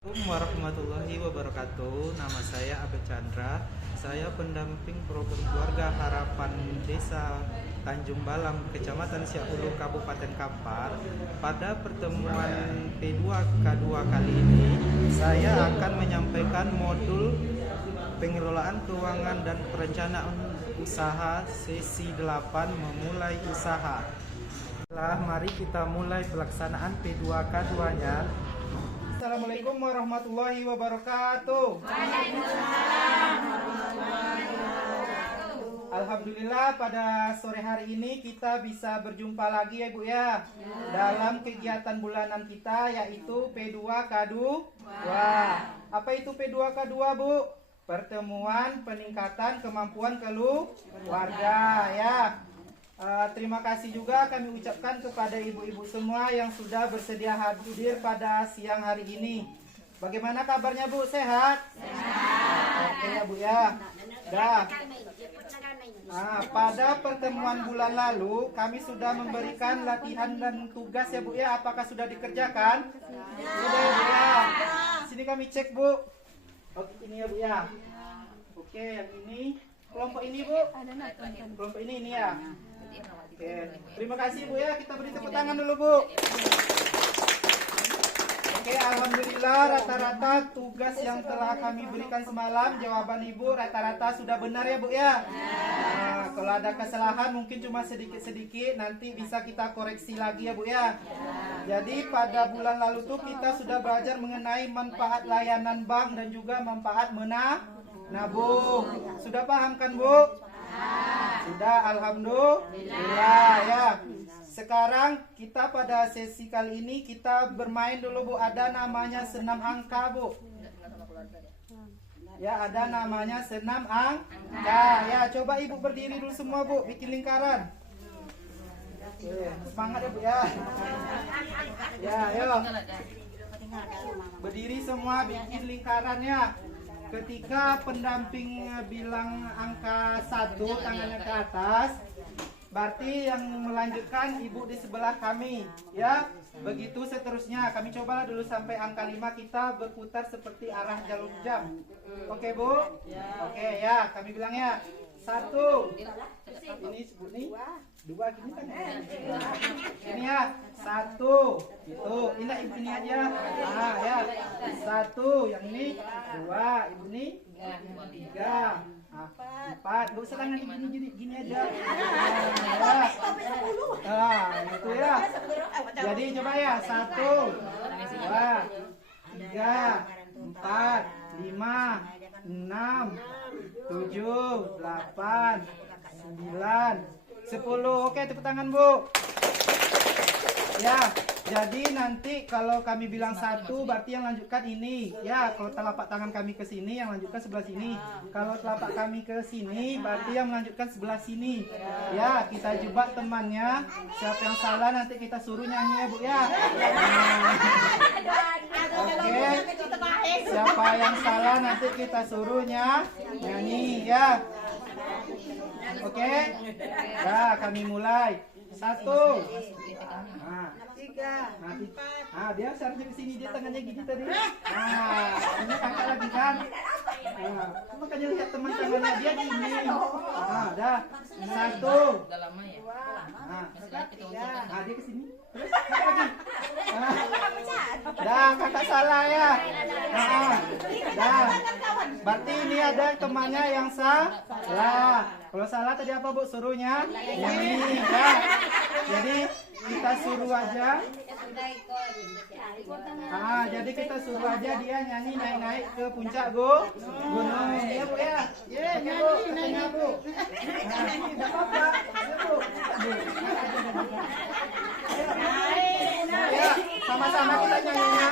Assalamualaikum warahmatullahi wabarakatuh. Nama saya Abed Chandra. Saya pendamping program keluarga harapan Desa Tanjung Balam, Kecamatan Siak Hulu, Kabupaten Kampar. Pada pertemuan P2K2 kali ini, saya akan menyampaikan modul pengelolaan keuangan dan perencanaan usaha sesi 8 memulai usaha. Mari kita mulai pelaksanaan P2K2-nya. Assalamualaikum warahmatullahi wabarakatuh. Alhamdulillah pada sore hari ini kita bisa berjumpa lagi ya Bu ya, dalam kegiatan bulanan kita yaitu P2K2. Apa itu P2K2 Bu? Pertemuan peningkatan kemampuan keluarga ya. Terima kasih juga kami ucapkan kepada ibu-ibu semua yang sudah bersedia hadir pada siang hari ini. Bagaimana kabarnya Bu? Sehat? Oke ya Bu ya. Pada pertemuan bulan lalu kami sudah memberikan latihan dan tugas ya Bu ya. Apakah sudah dikerjakan? Sudah ya Bu ya. Sini kami cek Bu. Oke ini ya Bu ya. Oke yang ini. Kelompok ini Bu. Kelompok ini ya. Oke, terima kasih Bu ya. Kita beri tepuk tangan dulu Bu. Oke, alhamdulillah rata-rata tugas yang telah kami berikan semalam, jawaban Ibu rata-rata sudah benar ya Bu ya. Nah, kalau ada kesalahan mungkin cuma sedikit-sedikit, nanti bisa kita koreksi lagi ya Bu ya. Jadi pada bulan lalu tuh kita sudah belajar mengenai manfaat layanan bank dan juga manfaat menabung. Sudah paham kan Bu? Sudah, alhamdulillah ya. Sekarang kita pada sesi kali ini kita bermain dulu Bu. Ada namanya senam angka Bu. Ya, ada namanya senam angka. Ya, coba Ibu berdiri dulu semua Bu, bikin lingkaran. Semangat ya Bu ya. Ya, ayo. Berdiri semua, bikin lingkaran ya. Ketika pendamping bilang angka 1 tangannya ke atas, berarti yang melanjutkan Ibu di sebelah kami ya. Begitu seterusnya. Kami coba dulu sampai angka 5 kita berputar seperti arah jalur jam. Oke Bu? Oke ya, kami bilang ya. 1. Ini sebut nih. 2 gini kan. Ini ya. 1. Itu. Ini aja. Nah ya. 1 yang ini. 2 Ibu nih. 3. 4. Gak usah tangan gini aja. Nah itu ya. Jadi coba ya. 1 2 3 4 5 6 7 8 9 10. Oke, tepuk tangan Bu. Ya, jadi nanti kalau kami bilang 1 berarti yang lanjutkan ini. Ya, kalau telapak tangan kami ke sini yang lanjutkan sebelah sini. Kalau telapak kami ke sini berarti yang melanjutkan sebelah sini. Ya, kita jebak temannya. Siapa yang salah nanti kita suruh nyanyi ya Bu ya. Oke. Siapa yang salah nanti kita suruhnya nyanyi ya. Oke. Ya, kami mulai. 1. Nah, 3. Nah, dia seharusnya ke sini, dia tangannya gini tadi. Nah, ini kakak lagi kan. Nah, makanya lihat teman tangannya dia gini. Nah, dah. 1. Nah, dia ke sini. Terus kakak lagi. Nah, dah, kakak salah ya. Nah, dah. Berarti ini ada temannya yang salah. Kalau salah tadi apa Bu? Suruhnya nyanyi ya. Jadi kita suruh aja. Jadi kita suruh aja dia nyanyi naik-naik ke puncak gunung. Iya Bu ya. Nyanyi Bu. Nah, enggak apa-apa. Ya Bu. Ya, sama-sama kita nyanyinya.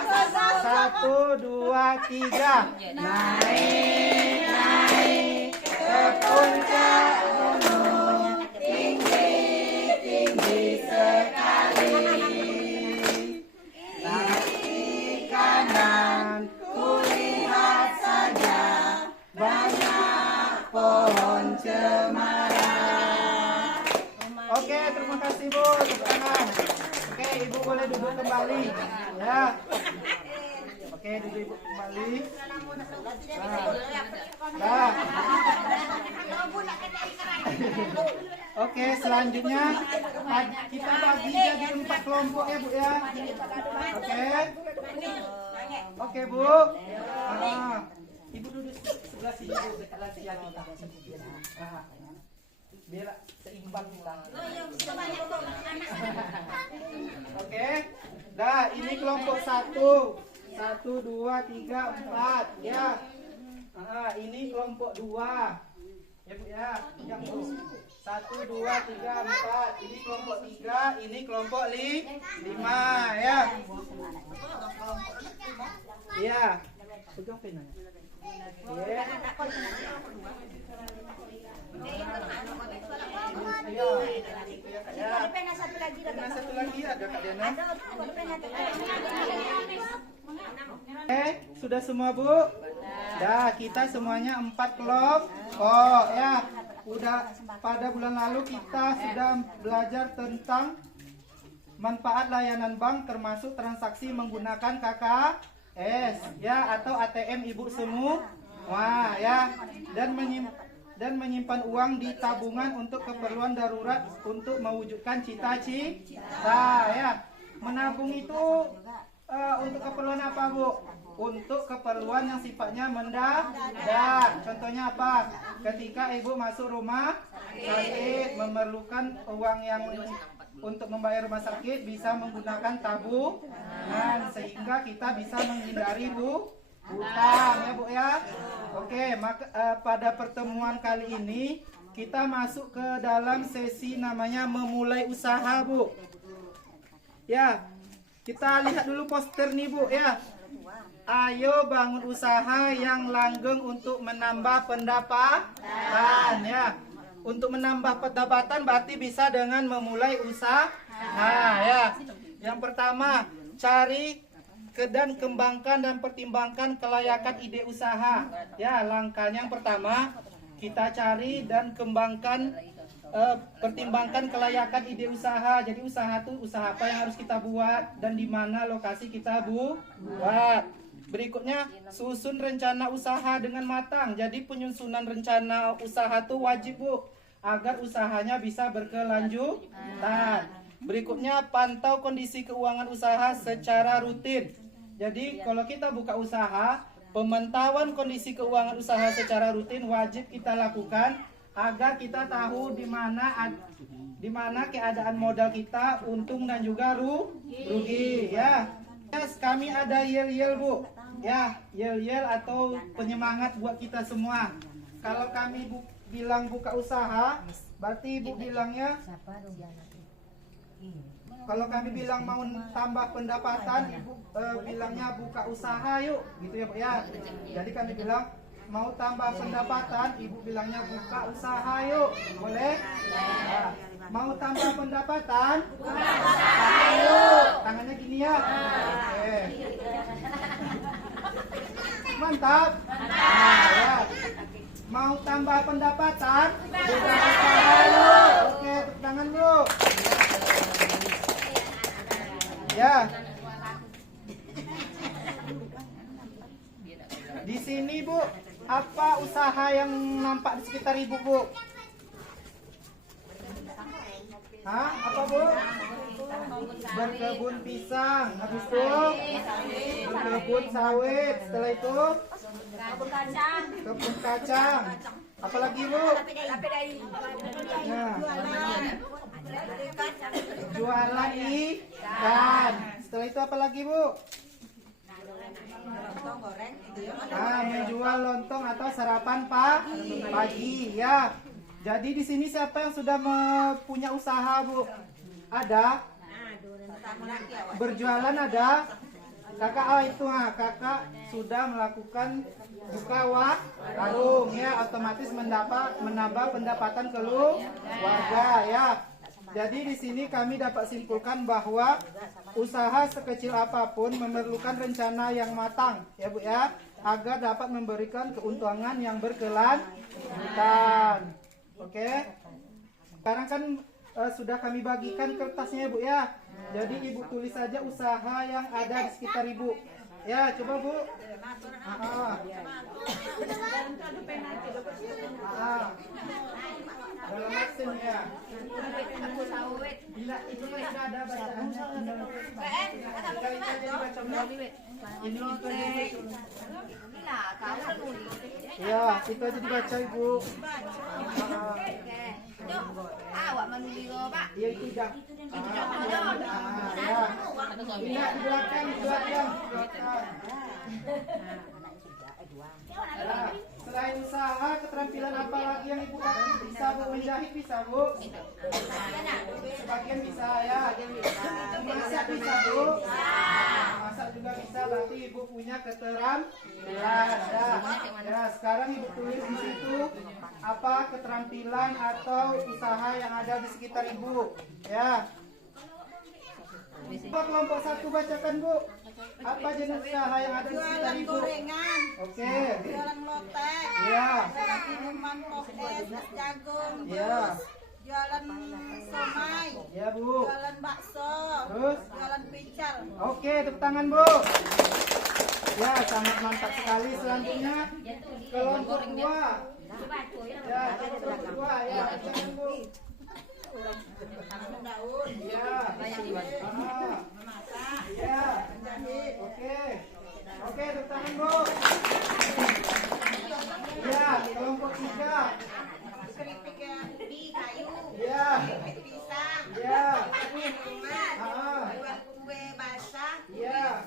1 2 3. Naik ke puncak gunung, tinggi sekali. Kaki kanan kulihat saja banyak pohon cemara. Oke, terima kasih Bu. Tepuk tangan. Oke, Ibu boleh duduk kembali ya. Oke, duduk Ibu. kembali. Nah. Oke, selanjutnya kita bagi jadi 4 kelompok ya Bu ya. Oke. Oke Bu. Nah, Ibu duduk sebelah sini Bu, dekat lansia kita. Nah, biar seimbang kita. Oke. Nah, ini kelompok 1. 1, 2, 3, 4 ya. Nah, ini kelompok 2. Ya Bu ya. Yang Bu. 1, 2, 3, 4. Ini kelompok 3, ini kelompok 5 ya. Iya. Pegang penanya. Ya. Pena satu lagi ada Kak Diana. Sudah semua Bu? Dah, kita semuanya 4 kelompok ya. Udah pada bulan lalu kita sudah belajar tentang manfaat layanan bank termasuk transaksi menggunakan KKS ya atau ATM Ibu semua. Wah ya, dan menyimpan uang di tabungan untuk keperluan darurat untuk mewujudkan cita-cita ya. Menabung itu untuk keperluan apa Bu? Untuk keperluan yang sifatnya mendadak. Contohnya apa? Ketika Ibu masuk rumah sakit memerlukan uang yang untuk membayar rumah sakit, bisa menggunakan tabungan sehingga kita bisa menghindari hutang ya Bu ya. Oke, maka pada pertemuan kali ini kita masuk ke dalam sesi namanya memulai usaha Bu. Ya, kita lihat dulu poster nih Bu ya. Ayo bangun usaha yang langgeng untuk menambah pendapatan ya. Untuk menambah pendapatan berarti bisa dengan memulai usaha ya. Yang pertama, cari dan kembangkan dan pertimbangkan kelayakan ide usaha. Ya, langkahnya yang pertama, kita cari dan kembangkan pertimbangkan kelayakan ide usaha. Jadi usaha itu usaha apa yang harus kita buat dan di mana lokasi kita buat. Berikutnya, susun rencana usaha dengan matang. Jadi penyusunan rencana usaha itu wajib Bu, agar usahanya bisa berkelanjutan. Berikutnya, pantau kondisi keuangan usaha secara rutin. Jadi kalau kita buka usaha, pemantauan kondisi keuangan usaha secara rutin wajib kita lakukan agar kita tahu di mana keadaan modal kita, untung dan juga rugi ya. Yes, kami ada yel-yel Bu. Ya, yel-yel atau penyemangat buat kita semua. Kalau kami bilang buka usaha, berarti Ibu bilangnya, kalau kami bilang mau tambah pendapatan, Ibu bilangnya buka usaha yuk, gitu ya Bu ya. Jadi kami bilang mau tambah pendapatan, Ibu bilangnya buka usaha yuk, boleh? Nah, mau tambah pendapatan, buka usaha yuk. Tangannya gini ya. Oke. Mantap. Nah, ya. Mau tambah pendapatan, buka usaha yuk. Oke, tepuk tangan Bu. Ya. Di sini Bu, apa usaha yang nampak di sekitar Ibu Bu? Hah? Apa Bu? Berkebun pisang. Habis itu berkebun sawit. Setelah itu kebun kacang. Apalagi Bu? Nah. Jualan ikan. Setelah itu apa lagi Bu? Menjual lontong atau sarapan pagi ya. Jadi di sini siapa yang sudah punya usaha Bu? Ada? Berjualan ada? Kakak itu kakak sudah melakukan buka warung ya, otomatis menambah pendapatan keluarga ya. Jadi di sini kami dapat simpulkan bahwa usaha sekecil apapun memerlukan rencana yang matang ya Bu ya, agar dapat memberikan keuntungan yang berkelanjutan. Oke. Sekarang kan sudah kami bagikan kertasnya Bu ya. Jadi Ibu tulis saja usaha yang ada di sekitar Ibu Ya, coba Bu. Dalam mesin ya. Bila itu sudah ada bacaannya. Jadi baca ini itu aja. Ya, itu aja dibaca Ibu. Awak menulis Pak. Iya tidak. Ya. Ini di belakang, di belakang. Selain usaha, keterampilan apa lagi yang Ibu bisa Bu? Menjahit bisa Bu? Sebagian bisa ya. Masak bisa Bu? Masak juga bisa, berarti Ibu punya keterampilan. Ya, sekarang Ibu tulis di situ apa keterampilan atau usaha yang ada di sekitar Ibu. Ya. Apa kelompok 1 bacakan Bu? Apa jenis usaha yang ada di sekitar Ibu? Gorengan, Oke. jualan lotek, Ya. jualan minuman pokes, es jagung, Ya. jualan somai, Ya Bu. jualan bakso, Terus? jualan pical. Oke, tepuk tangan Bu. Ya, sangat mantap sekali. Selanjutnya kelompok 2. Ya, kelompok 2 ya. Bacakan Bu. Daun, Ya. Ya. Oke. Oke, tepuk tangan Bu. Ya, kelompok 3. keripik ubi kayu, Ya. keripik pisang, Ya. minuman, Ah. jual kue basah, Ya.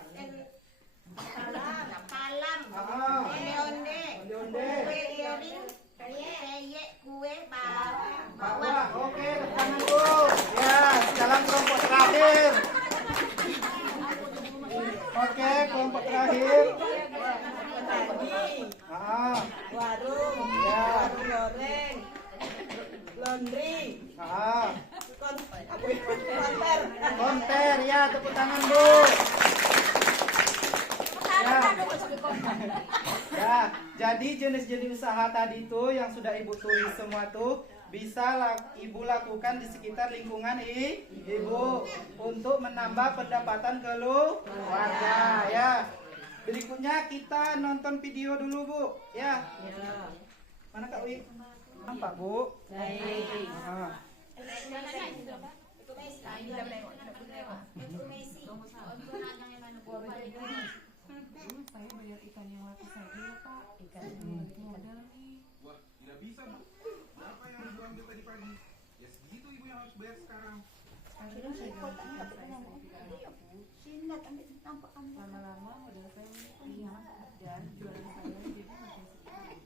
palam, Ah. onde-onde, Onde-onde. kue iring, peyek, kue bawang. Bawah. Oke, tepuk tangan Bu. Ya, sekarang kelompok terakhir. Oke, kelompok terakhir. Ah. Warung, Ya. warung goreng, laundry, Ah. konter. Konter ya, tepuk tangan Bu. Ya. Ya, jadi jenis-jenis usaha tadi tuh yang sudah Ibu tulis semua tuh bisa Ibu lakukan di sekitar lingkungan Ibu untuk menambah pendapatan keluarga ya. Berikutnya kita nonton video dulu Bu ya. Mana Kak Wi? Nampak Bu? Ah. Saya bayar ikan yang laku saja ya Pak. Ikan modal nih. Wah, tidak bisa, Bu. Berapa yang Ibu ambil tadi pagi? Ya segitu Ibu yang harus bayar sekarang. Sekarang saya ganti ya, saya lama-lama modal saya hilang dan jualan saya jadi makin sedikit.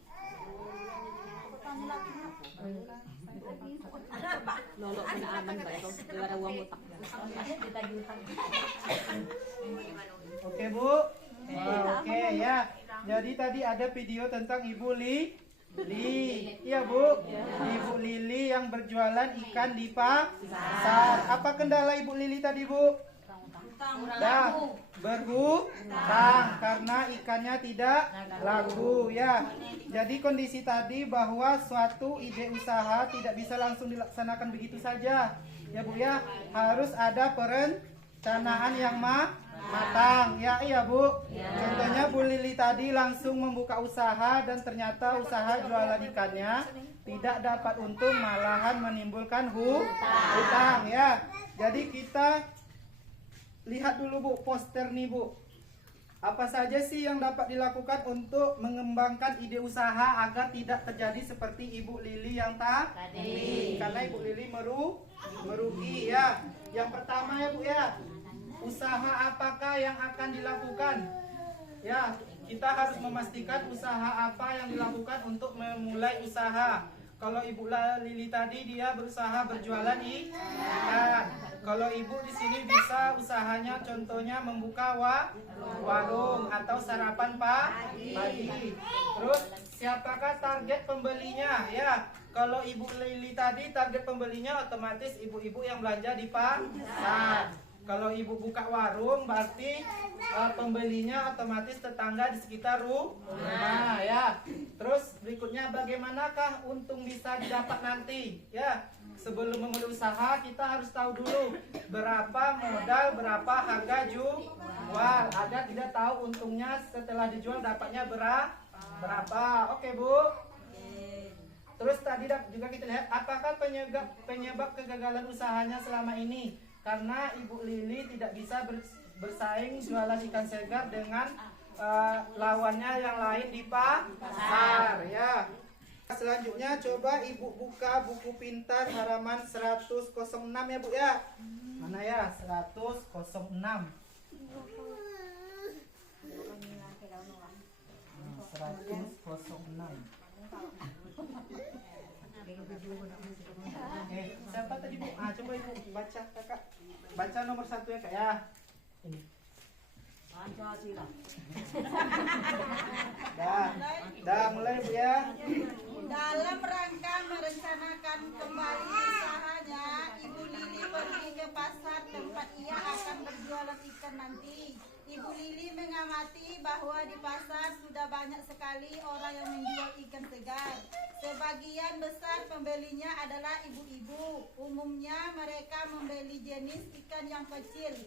Lolo penaaman ba ito? Gara uang utang. Oke Bu. Oke ya. Jadi tadi ada video tentang Ibu Lili. Iya Bu. Ibu Lili yang berjualan ikan di pasar. Apa kendala Ibu Lili tadi Bu? Berhutang karena ikannya tidak laku ya. Jadi kondisi tadi bahwa suatu ide usaha tidak bisa langsung dilaksanakan begitu saja. Ya Bu ya, harus ada perencanaan yang matang. Ya iya Bu. Contohnya Bu Lili tadi langsung membuka usaha dan ternyata usaha jualan ikannya tidak dapat untung, malahan menimbulkan hutang ya. Jadi kita lihat dulu Bu poster nih Bu. Apa saja sih yang dapat dilakukan untuk mengembangkan ide usaha agar tidak terjadi seperti Ibu Lili yang tadi? Karena Ibu Lili merugi ya. Yang pertama ya Bu ya, usaha apakah yang akan dilakukan? Ya, kita harus memastikan usaha apa yang dilakukan untuk memulai usaha. Kalau Ibu Lili tadi dia berusaha berjualan ikan. Kalau Ibu di sini bisa usahanya contohnya membuka warung atau sarapan pagi. Terus siapakah target pembelinya? Ya, kalau Ibu Lili tadi target pembelinya otomatis ibu-ibu yang belanja di pasar. Kalau ibu buka warung berarti pembelinya otomatis tetangga di sekitar rumah ya. Terus berikutnya bagaimanakah untung bisa didapat nanti ya. Sebelum memulai usaha kita harus tahu dulu berapa modal, berapa harga jual agar tidak tahu untungnya setelah dijual dapatnya berapa. Oke Bu. Terus tadi juga kita lihat apakah penyebab kegagalan usahanya selama ini. Karena Ibu Lili tidak bisa bersaing jualan ikan segar dengan lawannya yang lain di pasar ya. Selanjutnya coba Ibu buka buku pintar halaman 106 ya Bu ya. Mana ya? 106. 106. Siapa tadi Bu? Coba Ibu baca Kakak. Baca nomor 1 ya Kak ya. Ini. Pancasila. Dah mulai Bu ya. Dalam rangka merencanakan kembali usahanya, Ibu Lili pergi ke pasar tempat ia akan berjualan ikan nanti. Ibu Lili mengamati bahwa di pasar sudah banyak sekali orang yang menjual ikan segar. Sebagian besar pembelinya adalah ibu-ibu. Umumnya mereka membeli jenis ikan yang kecil.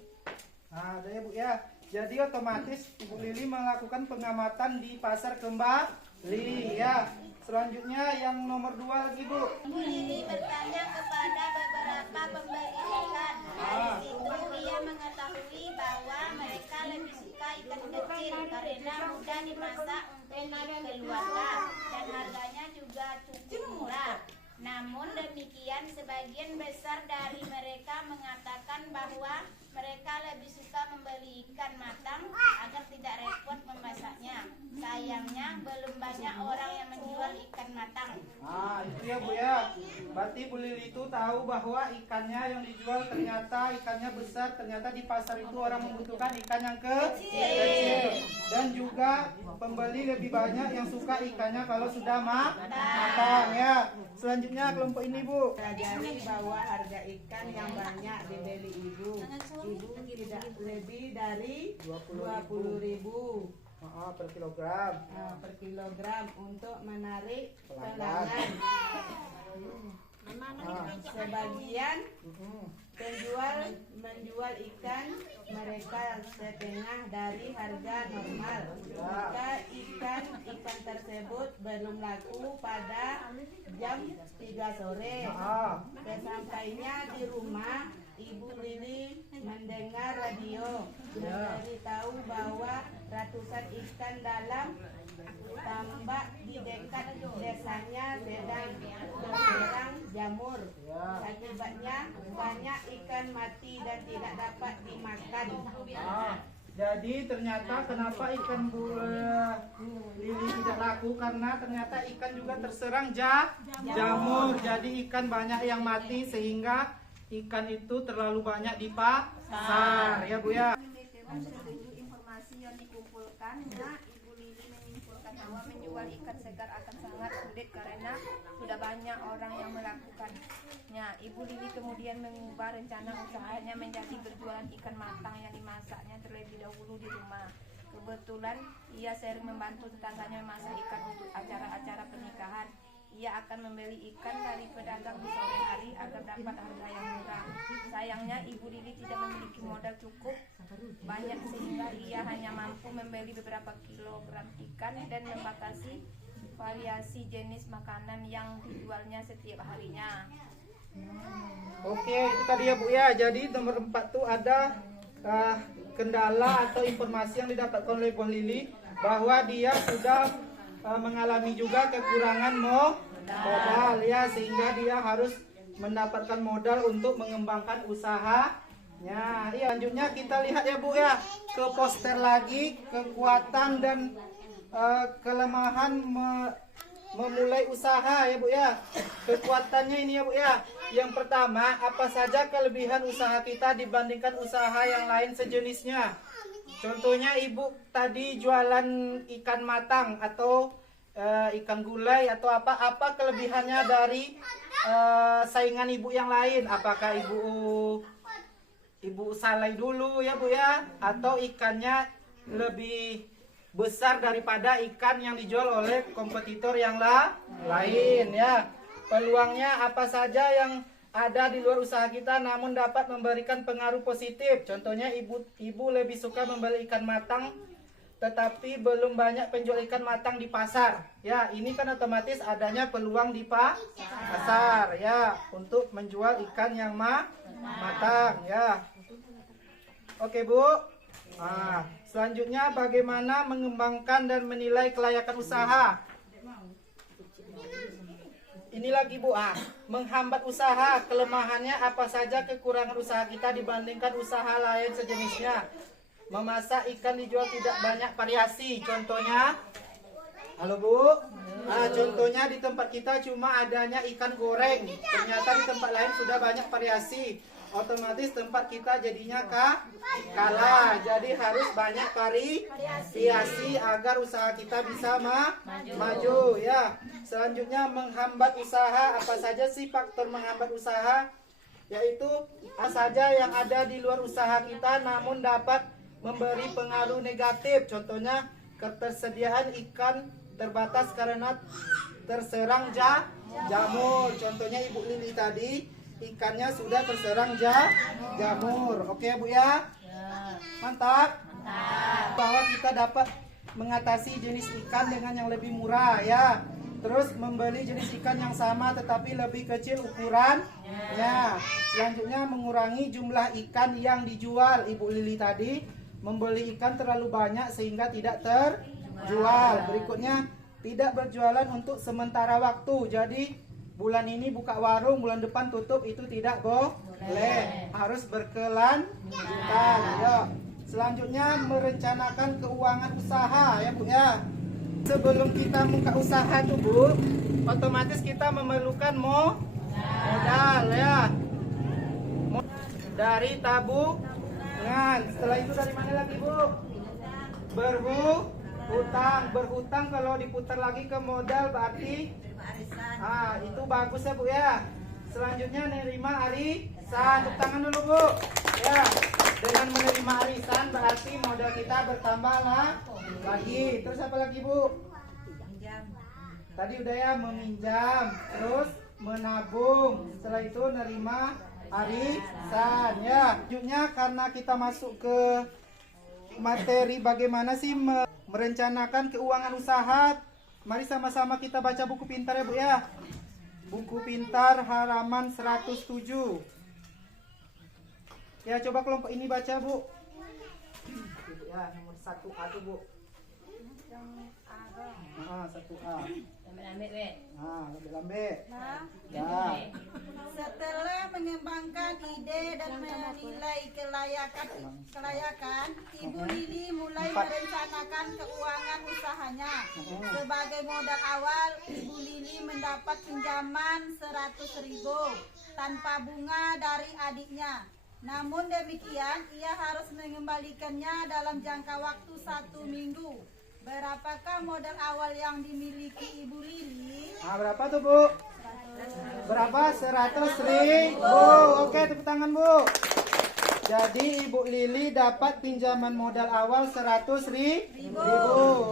Nah, ada ya Bu ya. Jadi otomatis Ibu Lili melakukan pengamatan di pasar kembali ya. Selanjutnya yang nomor 2 lagi Bu. Ibu Lili bertanya kepada beberapa pembeli ikan. Dari situ ia mengetahui bahwa mereka lebih suka ikan kecil karena mudah dimasak untuk keluarga dan harganya juga cukup murah. Namun demikian sebagian besar dari mereka mengatakan bahwa mereka lebih suka membeli ikan matang agar tidak repot memasaknya. Sayangnya belum banyak orang yang menjual ikan matang. Nah itu ya Bu ya. Berarti Bu Lili itu tahu bahwa ikannya yang dijual ternyata ikannya besar. Ternyata di pasar itu orang membutuhkan ikan yang kecil. Dan juga pembeli lebih banyak yang suka ikannya kalau sudah matang ya. Selanjutnya kelompok ini Bu. Pelajari bahwa harga ikan yang banyak dibeli ibu tidak lebih dari 20.000 Per kilogram. per kilogram untuk menarik Pelanggan. Sebagian penjual menjual ikan mereka setengah dari harga normal. Jika ikan tersebut belum laku pada jam 3 sore. Sesampainya di rumah, Ibu Lili mendengar radio memberitahu bahwa ratusan ikan dalam tambak di dekat desanya sedang terserang jamur. Akibatnya banyak ikan mati dan tidak dapat dimakan. Jadi ternyata kenapa ikan Bu Lili tidak laku karena ternyata ikan juga terserang jamur. Jadi ikan banyak yang mati sehingga ikan itu terlalu banyak di pasar ya Bu ya. Seluruh informasi yang dikumpulkan, Ibu Lili menyimpulkan bahwa menjual ikan segar akan sangat sulit karena sudah banyak orang yang melakukannya. Ibu Lili kemudian mengubah rencana usahanya menjadi berjualan ikan matang yang dimasaknya terlebih dahulu di rumah. Kebetulan ia sering membantu tetangganya memasak ikan untuk acara-acara pernikahan. Ia akan membeli ikan dari pedagang di sore hari agar dapat harga yang murah. Sayangnya Ibu Lili tidak memiliki modal cukup banyak sehingga ia hanya mampu membeli beberapa kilogram ikan dan membatasi variasi jenis makanan yang dijualnya setiap harinya. Oke, itu tadi ya Bu ya. Jadi nomor 4 tuh ada kendala atau informasi yang didapatkan oleh Bu Lili bahwa dia sudah mengalami juga kekurangan modal ya, sehingga dia harus mendapatkan modal untuk mengembangkan usahanya. Iya, selanjutnya kita lihat ya Bu ya ke poster lagi kekuatan dan kelemahan memulai usaha ya Bu ya. Kekuatannya ini ya Bu ya. Yang pertama, apa saja kelebihan usaha kita dibandingkan usaha yang lain sejenisnya. Contohnya Ibu tadi jualan ikan matang atau ikan gulai atau apa kelebihannya dari saingan Ibu yang lain? Apakah Ibu Ibu salai dulu ya Bu ya, atau ikannya lebih besar daripada ikan yang dijual oleh kompetitor yang lain ya. Peluangnya apa saja yang ada di luar usaha kita namun dapat memberikan pengaruh positif. Contohnya ibu lebih suka membeli ikan matang tetapi belum banyak penjual ikan matang di pasar. Ya, ini kan otomatis adanya peluang di pasar ya untuk menjual ikan yang matang ya. Oke, Bu. Nah, selanjutnya bagaimana mengembangkan dan menilai kelayakan usaha? Ini lagi Bu, menghambat usaha, kelemahannya apa saja kekurangan usaha kita dibandingkan usaha lain sejenisnya. Memasak ikan dijual tidak banyak variasi. Contohnya, halo Bu, contohnya di tempat kita cuma adanya ikan goreng. Ternyata di tempat lain sudah banyak variasi. Otomatis tempat kita jadinya kalah. Jadi harus banyak variasi agar usaha kita bisa maju ya. Selanjutnya menghambat usaha. Apa saja sih faktor menghambat usaha? Yaitu apa saja yang ada di luar usaha kita namun dapat memberi pengaruh negatif. Contohnya ketersediaan ikan terbatas karena terserang jamur. Contohnya Ibu Lili tadi, ikannya sudah terserang jamur. Oke Bu ya? Mantap. Bahwa kita dapat mengatasi jenis ikan dengan yang lebih murah ya. Terus membeli jenis ikan yang sama tetapi lebih kecil ukurannya. Selanjutnya mengurangi jumlah ikan yang dijual. Ibu Lili tadi membeli ikan terlalu banyak sehingga tidak terjual. Berikutnya tidak berjualan untuk sementara waktu. Jadi bulan ini buka warung, bulan depan tutup, itu tidak boleh. Harus berkelanjutan. Ayo. Selanjutnya merencanakan keuangan usaha ya Bu ya. Sebelum kita buka usaha tuh Bu, otomatis kita memerlukan modal ya. Dari tabungan. Setelah itu dari mana lagi Bu? Berhutang kalau diputar lagi ke modal berarti itu bagus ya Bu ya. Selanjutnya menerima arisan. Tepuk tangan dulu Bu ya. Dengan menerima arisan berarti modal kita bertambah lagi. Terus apa lagi Bu? Tadi udah ya, meminjam, terus menabung. Setelah itu nerima arisan ya. Selanjutnya karena kita masuk ke materi bagaimana sih merencanakan keuangan usaha, mari sama-sama kita baca buku pintar ya Bu ya. Buku pintar halaman 107. Ya, coba kelompok ini baca Bu. Ya, nomor 1A tuh Bu. 1A. Lambe. Ya. Setelah mengembangkan ide dan menilai kelayakan, Ibu Lili mulai merencanakan keuangan usahanya. Sebagai modal awal, Ibu Lili mendapat pinjaman 100.000 tanpa bunga dari adiknya. Namun demikian, ia harus mengembalikannya dalam jangka waktu 1 minggu. Berapakah modal awal yang dimiliki Ibu Lili? Berapa tuh Bu? Berapa? 100.000. Oke, tepuk tangan Bu. Jadi Ibu Lili dapat pinjaman modal awal 100.000.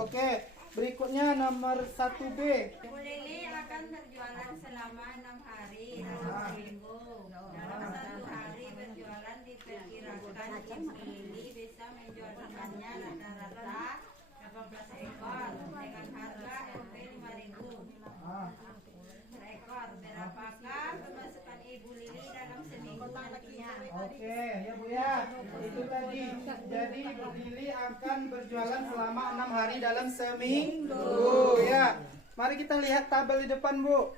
Oke, berikutnya nomor 1B. Ibu Lili akan berjualan selama 6 hari dalam seminggu. Dalam 1 hari berjualan diperkirakan Ibu Lili bisa menjual ikannya rata-rata 18 ekor dengan harga Rp 5.000 per ekor. Berapakah pemasukan Ibu Lili dalam seminggu nantinya? Oke, ya Bu ya. Itu tadi. Jadi Ibu Lili akan berjualan selama 6 hari dalam seminggu ya. Mari kita lihat tabel di depan Bu.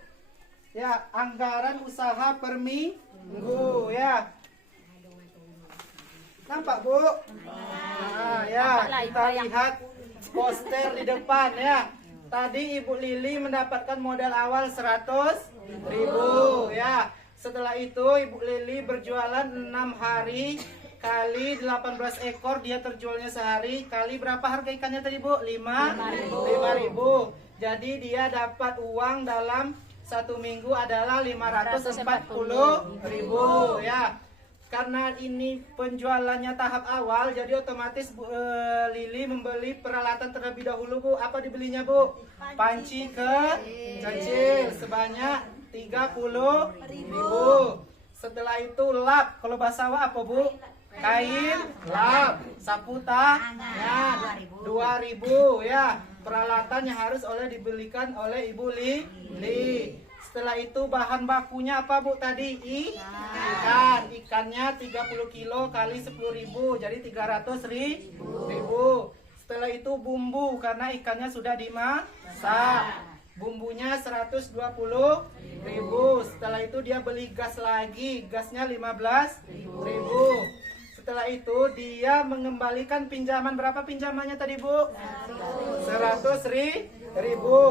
Ya, anggaran usaha per minggu ya. Nampak Bu? Nah, ya, kita lihat poster di depan ya. Tadi Ibu Lili mendapatkan modal awal 100.000 ya. Setelah itu Ibu Lili berjualan 6 hari kali 18 ekor, dia terjualnya sehari kali berapa harga ikannya tadi Bu? 5.000. Jadi dia dapat uang dalam 1 minggu adalah 540.000 ya. karena ini penjualannya tahap awal, jadi otomatis Lili membeli peralatan terlebih dahulu Bu. Apa dibelinya Bu? Panci kecil sebanyak 30.000. Setelah itu lap, kalau bahasa Jawa apa Bu? Kain lap, sapu tangan 2.000 ya. Peralatan yang harus dibelikan oleh Ibu Lili. Setelah itu bahan bakunya apa Bu tadi? Ikan. Ikannya 30 kilo kali 10.000, jadi 300.000. Setelah itu bumbu, karena ikannya sudah dimasak. Bumbunya 120.000. Setelah itu dia beli gas lagi, gasnya 15.000. Setelah itu dia mengembalikan pinjaman, berapa pinjamannya tadi Bu? 100.000.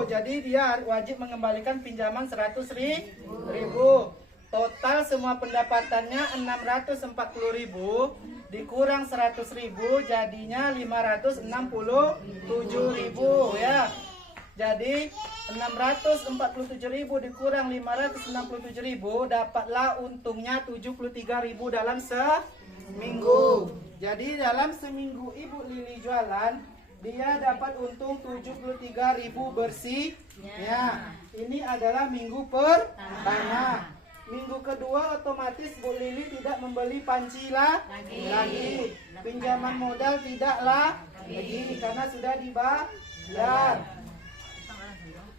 Jadi dia wajib mengembalikan pinjaman 100.000. Total semua pendapatannya 640.000 dikurang 100.000 jadinya 567.000 ya. Jadi 647.000 dikurang 567.000 dapatlah untungnya 73.000 dalam seminggu. Jadi dalam seminggu Ibu Lili jualan, dia dapat untung 73.000 bersih. Ya, ini adalah minggu pertama. Minggu kedua otomatis Bu Lili tidak membeli panci lagi. Pinjaman modal tidaklah lagi karena sudah dibayar.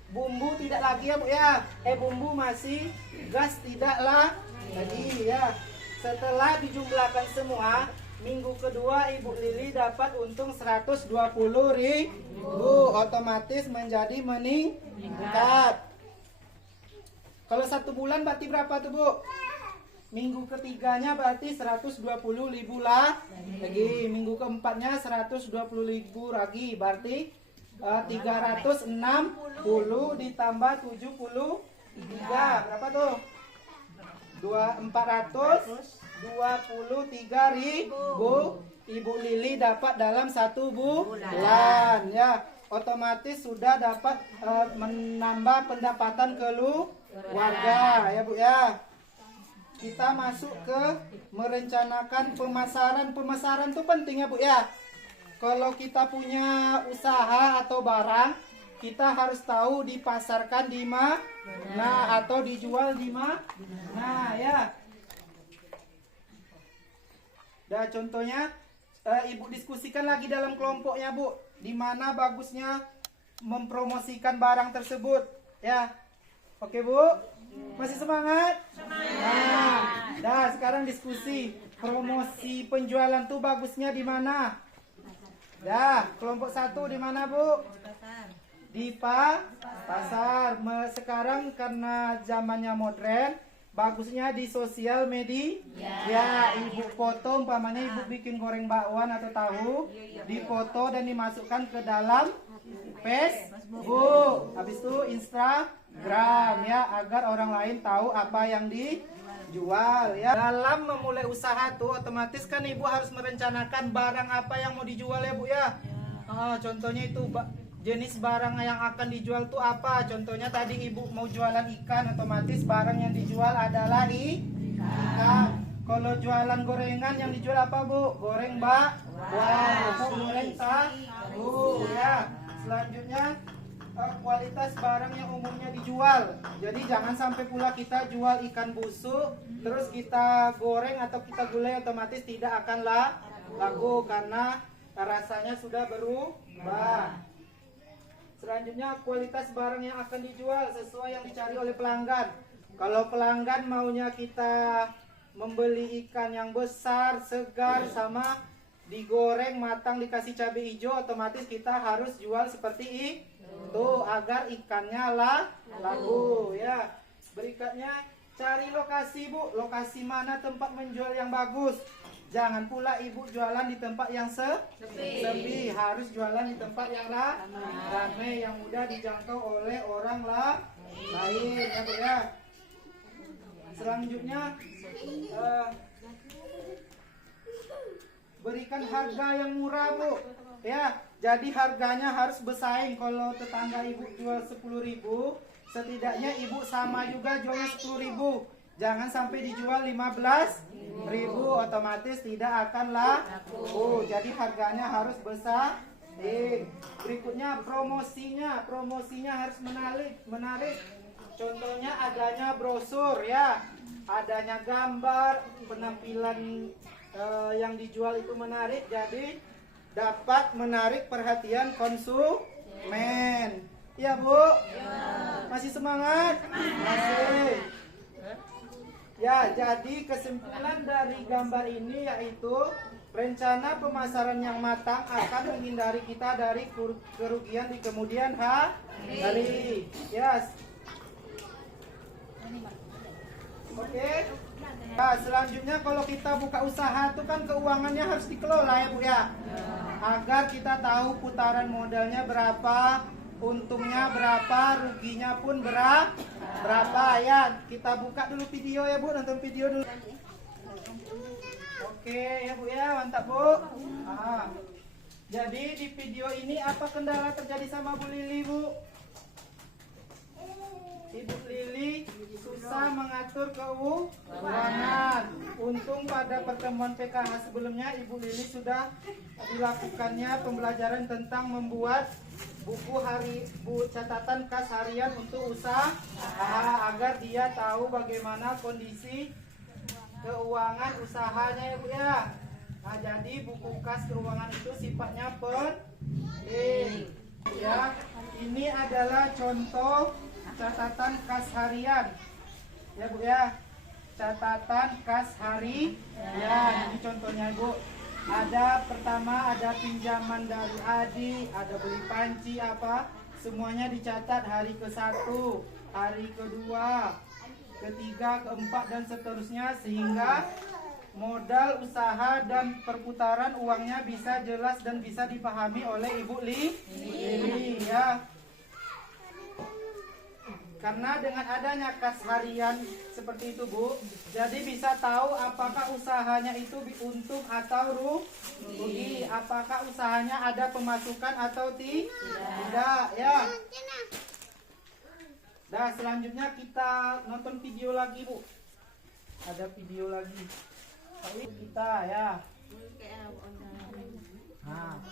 Bumbu tidak lagi ya Bu ya. Bumbu masih, gas tidaklah lagi ya. Setelah dijumlahkan semua, minggu kedua Ibu Lili dapat untung 120.000. Otomatis menjadi meningkat. Kalau 1 bulan berarti berapa tuh Bu? Minggu ketiganya berarti 120.000 lah. Lagi minggu keempatnya 120.000 lagi. Berarti 360 ditambah 73. Berapa tuh? 423.000 Ibu Lili dapat dalam 1 bulan ya. Otomatis sudah dapat menambah pendapatan keluarga ya Bu ya. Kita masuk ke merencanakan pemasaran. Pemasaran itu penting ya Bu ya. Kalau kita punya usaha atau barang, kita harus tahu dipasarkan di mana atau dijual di mana ya. Nah, contohnya Ibu diskusikan lagi dalam kelompoknya Bu, di mana bagusnya mempromosikan barang tersebut ya. Oke Bu? Masih semangat? Nah, sekarang diskusi promosi penjualan tuh bagusnya di mana? Dah, kelompok 1 di mana Bu? Di pasar. Sekarang karena zamannya modern, bagusnya di sosial media. Ya, Ibu foto, umpamanya Ibu bikin goreng bakwan atau tahu, difoto dan dimasukkan ke dalam Facebook. Habis itu Instagram ya, agar orang lain tahu apa yang dijual ya. Dalam memulai usaha tuh otomatis kan Ibu harus merencanakan barang apa yang mau dijual ya Bu ya. Contohnya itu jenis barang yang akan dijual tuh apa. Contohnya tadi Ibu mau jualan ikan, otomatis barang yang dijual adalah ikan. Kalau jualan gorengan yang dijual apa Bu? Goreng bakwan atau goreng tahu ya. Selanjutnya kualitas barang yang umumnya dijual. Jadi jangan sampai pula kita jual ikan busuk terus kita goreng atau kita gulai, otomatis tidak akan laku karena rasanya sudah berubah. Selanjutnya kualitas barang yang akan dijual sesuai yang dicari oleh pelanggan. Kalau pelanggan maunya kita membeli ikan yang besar, segar, sama digoreng matang dikasih cabai hijau, otomatis kita harus jual seperti itu agar ikannya laku ya. Berikutnya cari lokasi Bu, lokasi mana tempat menjual yang bagus. Jangan pula Ibu jualan di tempat yang sepi, harus jualan di tempat yang ramai, yang mudah dijangkau oleh orang lain ya Bu ya. Selanjutnya berikan harga yang murah Bu ya. Jadi harganya harus bersaing. Kalau tetangga Ibu jual 10.000, setidaknya Ibu sama juga jualnya 10.000. Jangan sampai dijual 15.000, otomatis tidak akan laku. Jadi harganya harus besar. Berikutnya promosinya harus menarik. Contohnya adanya brosur ya, adanya gambar, penampilan yang dijual itu menarik, jadi dapat menarik perhatian konsumen. Iya Bu? Masih semangat? Masih. Ya, jadi kesimpulan dari gambar ini yaitu rencana pemasaran yang matang akan menghindari kita dari kerugian di kemudian hari. Yes. Oke. Nah, selanjutnya kalau kita buka usaha itu kan keuangannya harus dikelola ya Bu ya. Agar kita tahu putaran modalnya berapa, untungnya berapa, ruginya pun berapa ya. Kita buka dulu video ya Bu, nonton video dulu. Oke ya Bu ya, mantap Bu. Jadi di video ini apa kendala terjadi sama Bu Lili Bu? Ibu Lili susah mengatur keuangan. Untung pada pertemuan PKH sebelumnya Ibu Lili sudah dilakukannya pembelajaran tentang membuat buku catatan kas harian untuk usaha agar dia tahu bagaimana kondisi keuangan usahanya ya Bu ya. Nah, jadi buku kas keuangan itu sifatnya penting ya. Ini adalah contoh catatan kas harian ya Bu ya, catatan kas harian. Ini contohnya Bu, ada pertama ada pinjaman dari adik, ada beli panci apa, semuanya dicatat hari ke-1, hari kedua, ketiga, keempat dan seterusnya, sehingga modal usaha dan perputaran uangnya bisa jelas dan bisa dipahami oleh Ibu Lili ya. Karena dengan adanya kas harian seperti itu Bu, jadi bisa tahu apakah usahanya itu untung atau rugi, apakah usahanya ada pemasukan atau tidak ya. Nah, selanjutnya kita nonton video lagi Bu. Ada video lagi. Kita ya. Nah.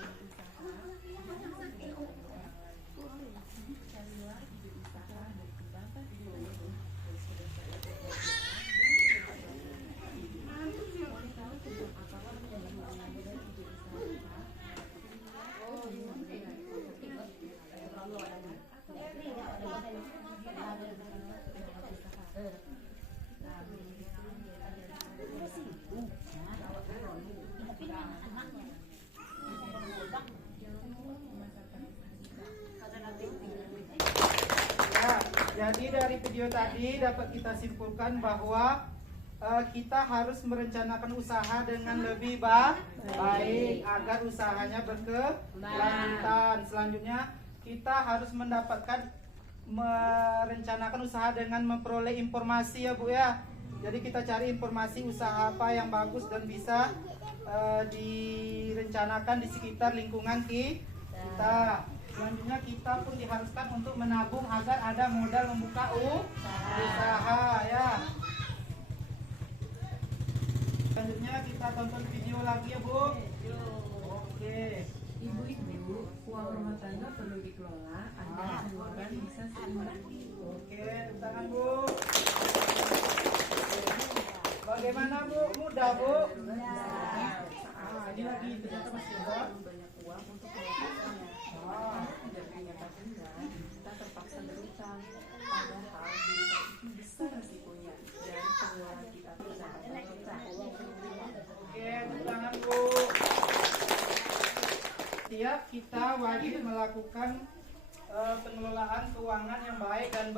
Jadi dari video tadi dapat kita simpulkan bahwa kita harus merencanakan usaha dengan lebih baik agar usahanya berkelanjutan. Selanjutnya kita harus merencanakan usaha dengan memperoleh informasi ya Bu ya. Jadi kita cari informasi usaha apa yang bagus dan bisa direncanakan di sekitar lingkungan kita. Selanjutnya kita pun diharuskan untuk menabung agar ada modal membuka usaha ya. Selanjutnya kita tonton video lagi ya Bu. Oke. Ibu-ibu, uang rumah tangga perlu dikelola agar pengeluaran bisa seimbang. Oke, tepuk tangan Bu. Bagaimana Bu? Mudah Bu? Ini lagi ternyata masih mudah. Banyak uang untuk melakukannya. Dan ternyata kita terpaksa berutang. Padahal berutang itu besar risikonya dan pengeluaran kita tidak akan berutang. Oke, tepuk tangan Bu. Setiap kita wajib melakukan pengelolaan keuangan yang baik dan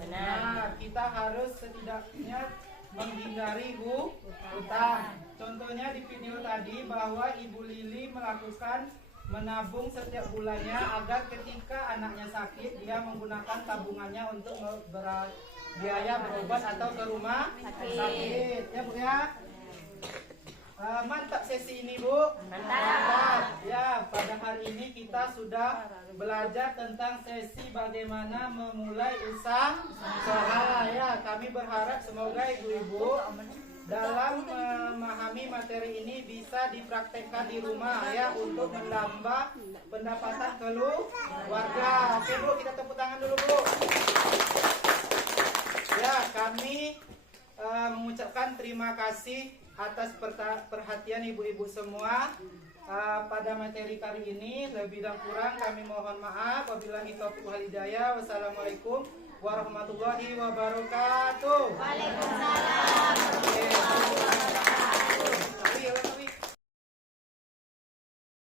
benar. Kita harus setidaknya menghindari hutang. Contohnya di video tadi bahwa Ibu Lili melakukan menabung setiap bulannya agar ketika anaknya sakit dia menggunakan tabungannya untuk biaya berobat atau ke rumah sakit ya Bu ya. Mantap sesi ini, Bu. Mantap. Ya, pada hari ini kita sudah belajar tentang sesi bagaimana memulai usaha. Ya, kami berharap semoga ibu-ibu dalam memahami materi ini bisa dipraktekkan di rumah ya untuk menambah pendapatan keluarga. Oke, Bu, kita tepuk tangan dulu, Bu. Ya, kami mengucapkan terima kasih atas perhatian ibu-ibu semua pada materi kali ini. Lebih dan kurang kami mohon maaf. Wabillahi taufiq wal hidayah. Wassalamualaikum warahmatullahi wabarakatuh. Waalaikumsalam